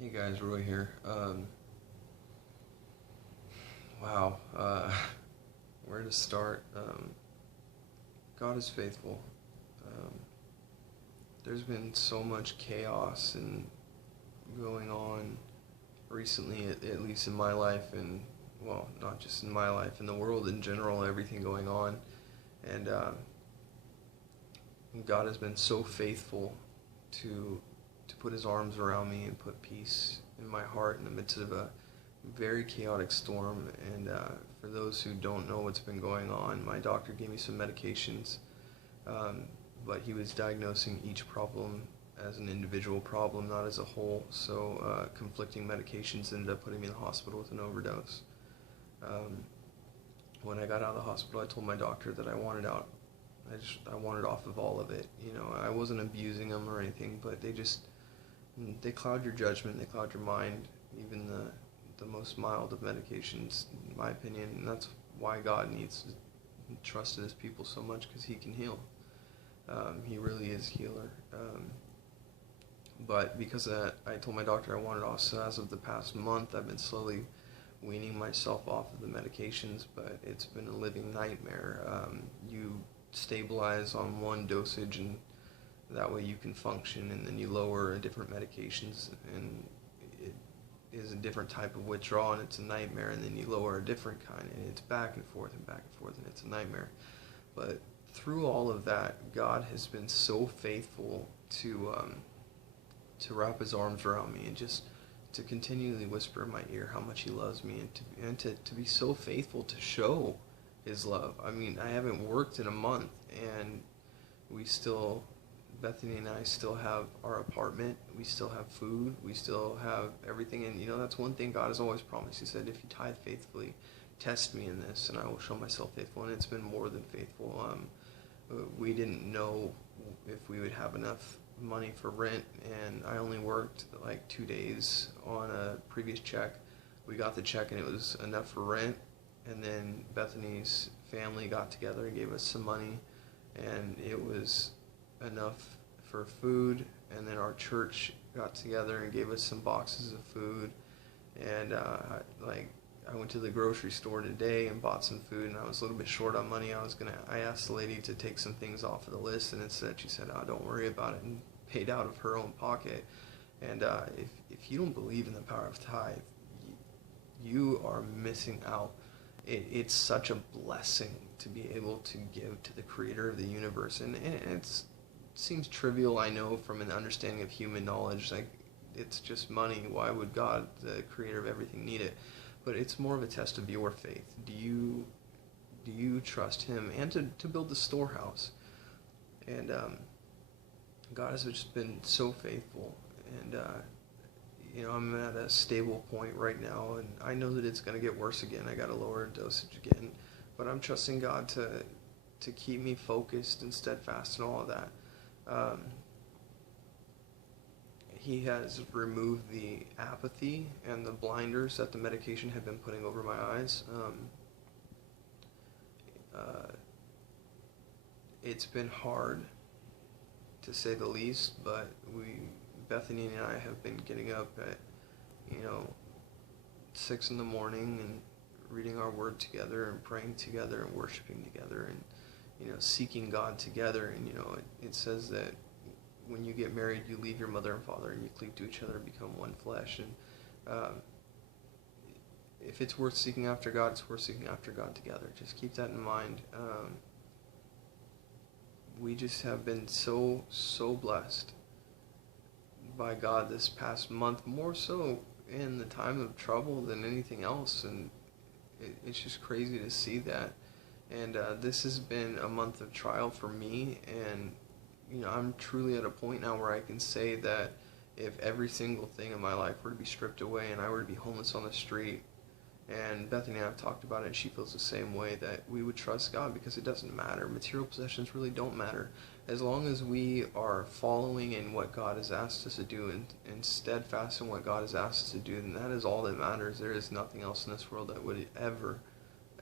Hey guys, Roy here. Wow, where to start? God is faithful. Um, there's been so much chaos and going on recently, at least in my life, and well, not just in my life, in the world in general, everything going on. And God has been so faithful to to put His arms around me and put peace in my heart in the midst of a very chaotic storm. And for those who don't know what's been going on, my doctor gave me some medications, um, but he was diagnosing each problem as an individual problem, not as a whole. So conflicting medications ended up putting me in the hospital with an overdose. Um, when I got out of the hospital, I told my doctor that I wanted out. I wanted off of all of it. I wasn't abusing them or anything, but they cloud your judgment, they cloud your mind, even the most mild of medications, in my opinion. And that's why God needs to trust His people so much, because He can heal. He really is a healer. But because of that, I told my doctor I wanted off. So as of the past month, I've been slowly weaning myself off of the medications, but it's been a living nightmare. You stabilize on one dosage, and that way you can function, and then you lower different medications, and it is a different type of withdrawal, and it's a nightmare. And then you lower a different kind, and it's back and forth and back and forth, and it's a nightmare. But through all of that, God has been so faithful to wrap His arms around me and just to continually whisper in my ear how much He loves me, and to be so faithful to show His love. I mean, I haven't worked in a month, and we still, Bethany and I still have our apartment, we still have food, we still have everything. And that's one thing God has always promised. He said, if you tithe faithfully, test me in this, and I will show myself faithful. And it's been more than faithful. We didn't know if we would have enough money for rent, and I only worked like 2 days on a previous check. We got the check, and it was enough for rent. And then Bethany's family got together and gave us some money, and it was enough for food. And then our church got together and gave us some boxes of food. And like I went to the grocery store today and bought some food, and I was a little bit short on money. I asked the lady to take some things off of the list, and instead she said, "Oh, don't worry about it," and paid out of her own pocket. And if you don't believe in the power of tithe, you are missing out. It's such a blessing to be able to give to the Creator of the universe, and it seems trivial, I know, from an understanding of human knowledge. Like, it's just money. Why would God, the Creator of everything, need it? But it's more of a test of your faith. Do you trust Him, and to build the storehouse? And God has just been so faithful. And I'm at a stable point right now, and I know that it's going to get worse again. I got to lower dosage again, but I'm trusting God to keep me focused and steadfast and all of that. Um, he has removed the apathy and the blinders that the medication had been putting over my eyes. Uh, it's been hard, to say the least, but Bethany and I have been getting up at, you know, 6 in the morning and reading our word together and praying together and worshiping together, and seeking God together. And it says that when you get married, you leave your mother and father and you cleave to each other and become one flesh. And if it's worth seeking after God, it's worth seeking after God together. Just keep that in mind. We just have been so blessed by God this past month, more so in the time of trouble than anything else. And it's just crazy to see that. And this has been a month of trial for me, and I'm truly at a point now where I can say that if every single thing in my life were to be stripped away and I were to be homeless on the street, and Bethany and I have talked about it, and she feels the same way, that we would trust God, because it doesn't matter. Material possessions really don't matter. As long as we are following in what God has asked us to do, and steadfast in what God has asked us to do, then that is all that matters. There is nothing else in this world that would ever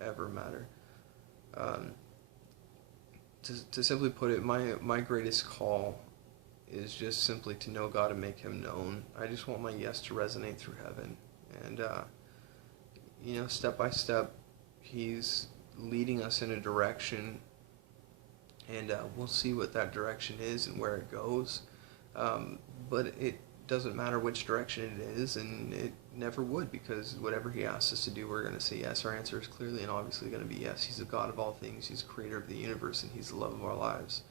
matter. Um, to simply put it, my greatest call is just simply to know God and make Him known. I just want my yes to resonate through heaven. And, step by step, He's leading us in a direction, and we'll see what that direction is and where it goes. But it doesn't matter which direction it is, and it never would, because whatever He asks us to do, we're going to say yes. Our answer is clearly and obviously going to be yes. He's the God of all things. He's the creator of the universe, and He's the love of our lives.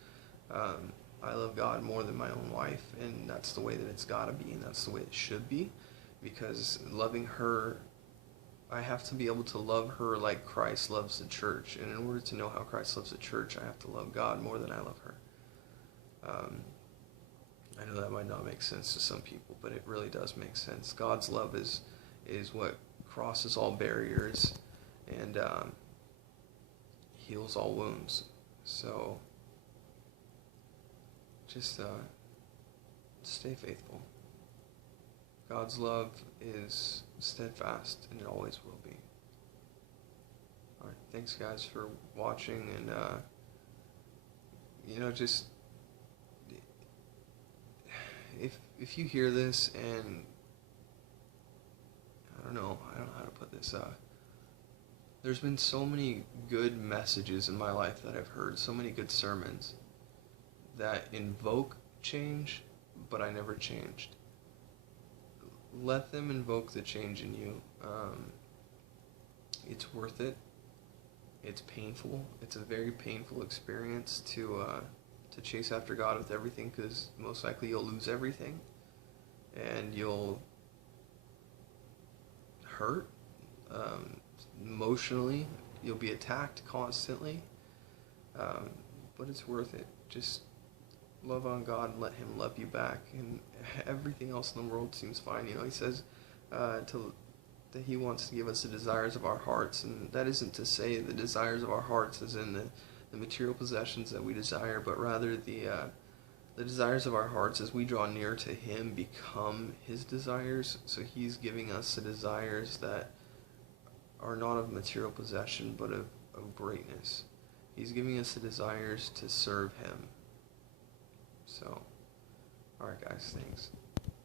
I love God more than my own wife, and that's the way that it's got to be, and that's the way it should be, because loving her, I have to be able to love her like Christ loves the church, and in order to know how Christ loves the church, I have to love God more than I love her. I know that might not make sense to some people, but it really does make sense. God's love is what crosses all barriers and heals all wounds. So just stay faithful. God's love is steadfast, and it always will be. Alright, thanks guys for watching, and just if you hear this, and I don't know how to put this, there's been so many good messages in my life that I've heard, so many good sermons that invoke change, but I never changed. Let them invoke the change in you. It's worth it. It's painful. It's a very painful experience to chase after God with everything, because most likely you'll lose everything, and you'll hurt emotionally. You'll be attacked constantly, but it's worth it. Just love on God and let Him love you back, and everything else in the world seems fine. He says that He wants to give us the desires of our hearts, and that isn't to say the desires of our hearts as in the material possessions that we desire, but rather the desires of our hearts as we draw near to Him become His desires. So He's giving us the desires that are not of material possession, but of greatness. He's giving us the desires to serve Him. So, alright guys, thanks.